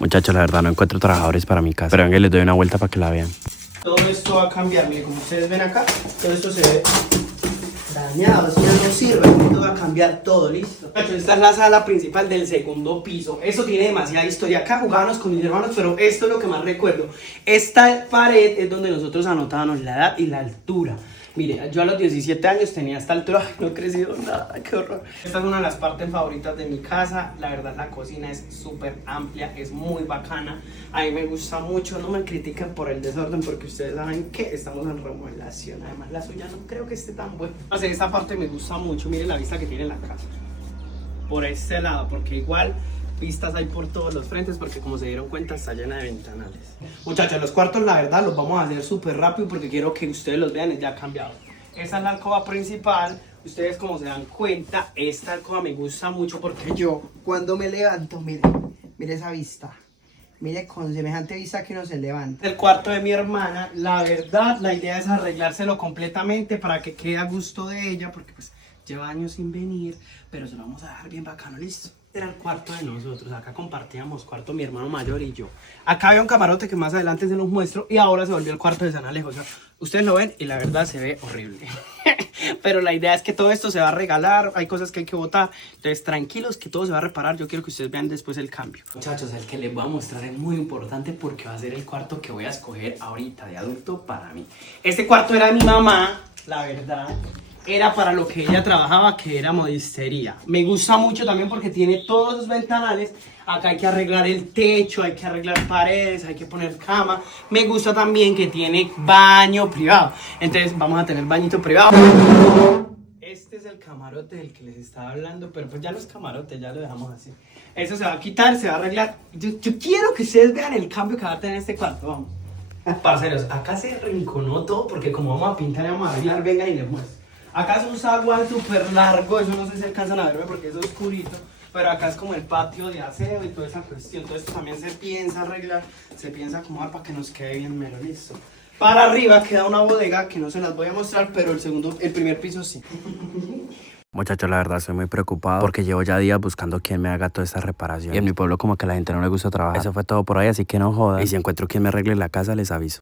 Muchachos, la verdad no encuentro trabajadores para mi casa. Pero venga, les doy una vuelta para que la vean. Todo esto va a cambiar, mire, como ustedes ven acá, todo esto se ve dañado, esto ya no sirve, esto va a cambiar todo, listo. Esta es la sala principal del segundo piso, eso tiene demasiada historia. Acá jugábamos con mis hermanos, pero esto es lo que más recuerdo. Esta pared es donde nosotros anotábamos la edad y la altura. Mire, yo a los 17 años tenía esta altura, no he crecido nada, qué horror. Esta es una de las partes favoritas de mi casa, la verdad la cocina es súper amplia, es muy bacana, a mí me gusta mucho, no me critiquen por el desorden porque ustedes saben que estamos en remodelación, además la suya no creo que esté tan buena. O sea, esta parte me gusta mucho, miren la vista que tiene la casa, por este lado, porque igual vistas hay por todos los frentes porque como se dieron cuenta está llena de ventanales. Muchachos, los cuartos la verdad los vamos a hacer súper rápido porque quiero que ustedes los vean, ya ha cambiado. Esa es la alcoba principal, ustedes como se dan cuenta, esta alcoba me gusta mucho porque yo cuando me levanto, mire esa vista. Mire, con semejante vista que uno se levanta. El cuarto de mi hermana, la verdad, la idea es arreglárselo completamente para que quede a gusto de ella porque pues lleva años sin venir, pero se lo vamos a dejar bien bacano, listo. Era el cuarto de nosotros, acá compartíamos cuarto mi hermano mayor y yo. Acá había un camarote que más adelante se los muestro y ahora se volvió el cuarto de San Alejo. O sea, ustedes lo ven y la verdad se ve horrible. Pero la idea es que todo esto se va a regalar, hay cosas que hay que botar. Entonces tranquilos que todo se va a reparar, yo quiero que ustedes vean después el cambio. Muchachos, el que les voy a mostrar es muy importante porque va a ser el cuarto que voy a escoger ahorita de adulto para mí. Este cuarto era de mi mamá, la verdad. Era para lo que ella trabajaba, que era modistería. Me gusta mucho también porque tiene todos los ventanales. Acá hay que arreglar el techo, hay que arreglar paredes, hay que poner cama. Me gusta también que tiene baño privado. Entonces vamos a tener bañito privado. Este es el camarote del que les estaba hablando, pero pues ya los camarotes ya lo dejamos así. Eso se va a quitar, se va a arreglar. Yo quiero que ustedes vean el cambio que va a tener este cuarto, vamos. Parceros, acá se rinconó todo porque como vamos a pintar y vamos a arreglar, venga y les muestro. Acá es un zaguán súper largo, eso no sé si alcanzan a verme porque es oscurito, pero acá es como el patio de aseo y toda esa cuestión. Todo esto también se piensa arreglar, se piensa acomodar para que nos quede bien mero, listo. Para arriba queda una bodega que no se las voy a mostrar, pero el primer piso sí. Muchachos, la verdad estoy muy preocupado porque llevo ya días buscando quien me haga toda esta reparación. Y en mi pueblo como que a la gente no le gusta trabajar. Eso fue todo por ahí, así que no jodan. Y si encuentro quien me arregle la casa, les aviso.